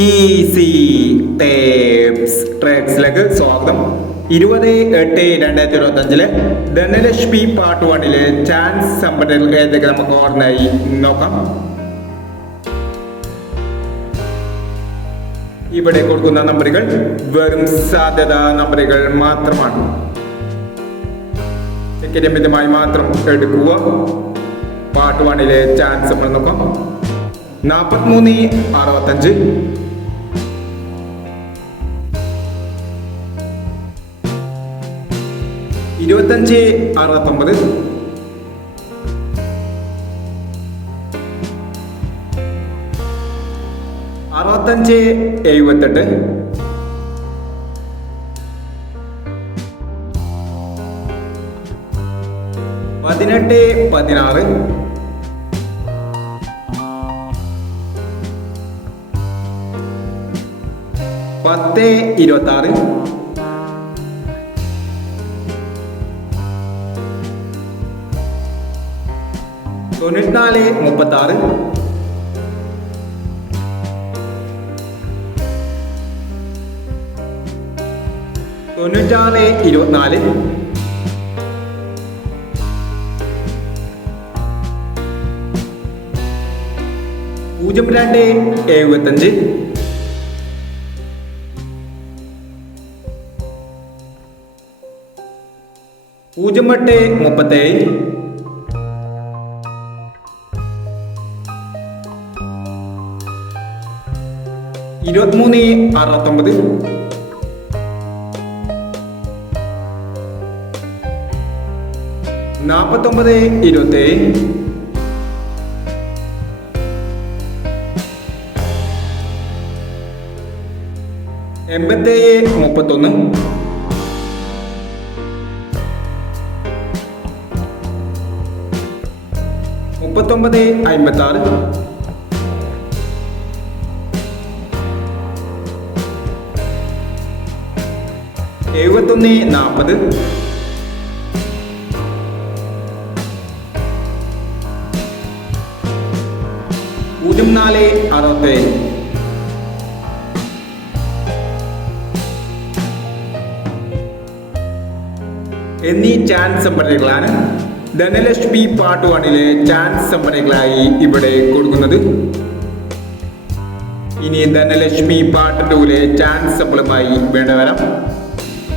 Easy tapes ട്രാക്സിലേക്ക് സ്വാഗതം. ഇരുപത് എട്ട് രണ്ടായിരത്തി ഇരുപത്തി അഞ്ചിലെ ധനലക്ഷ്മി പാർട്ട് വണ്ണിലെ ചാൻസ് സമ്പന്നർ ഏതൊക്കെ നമുക്ക് ഓർമ്മയായി? നോക്കാം. ഇവിടെ കൊടുക്കുന്ന നമ്പറുകൾ വെറും സാധ്യത നമ്പറുകൾ മാത്രമാണ്. മിതമായി മാത്രം എടുക്കുക. പാർട്ട് വണ്ണിലെ ചാൻസ് നമ്മൾ നോക്കാം. നാൽപ്പത്തിമൂന്ന് അറുപത്തഞ്ച്. ഇരുപത്തഞ്ച് അറുപത്തൊമ്പത് അറുപത്തഞ്ച് എഴുപത്തെട്ട്. പതിനെട്ട് പതിനാറ്. പത്ത് ഇരുപത്തി ആറ് തൊണ്ണൂറ്റിനാല് മുപ്പത്തി ആറ് തൊണ്ണൂറ്റാറ് ഇരുപത്തിനാല്. പൂജ്യം രണ്ട് എഴുപത്തഞ്ച്. പൂജ്യം എട്ട് മുപ്പത്തേഴ്. ഇരുപത്തിമൂന്ന് അറുപത്തൊമ്പത്. നാൽപ്പത്തൊമ്പത് ഇരുപത്തേഴ്. എൺപത്തേഴ് മുപ്പത്തൊന്ന്. മുപ്പത്തൊമ്പത് അമ്പത്തി എഴുപത്തൊന്ന് നാൽപ്പത് പൂജ്യം നാല് അറുപത്തേഴ്. എന്നീ ചാൻസ് സമ്പന്നകളാണ് ധനലക്ഷ്മി പാർട്ട് വണ്ണിലെ ചാൻസ് സംഭരണികളായി ഇവിടെ കൊടുക്കുന്നത്. ഇനി ധനലക്ഷ്മി പാർട്ട് ടൂലെ ചാൻസ് സമ്പളുമായി വേണ്ടവരാം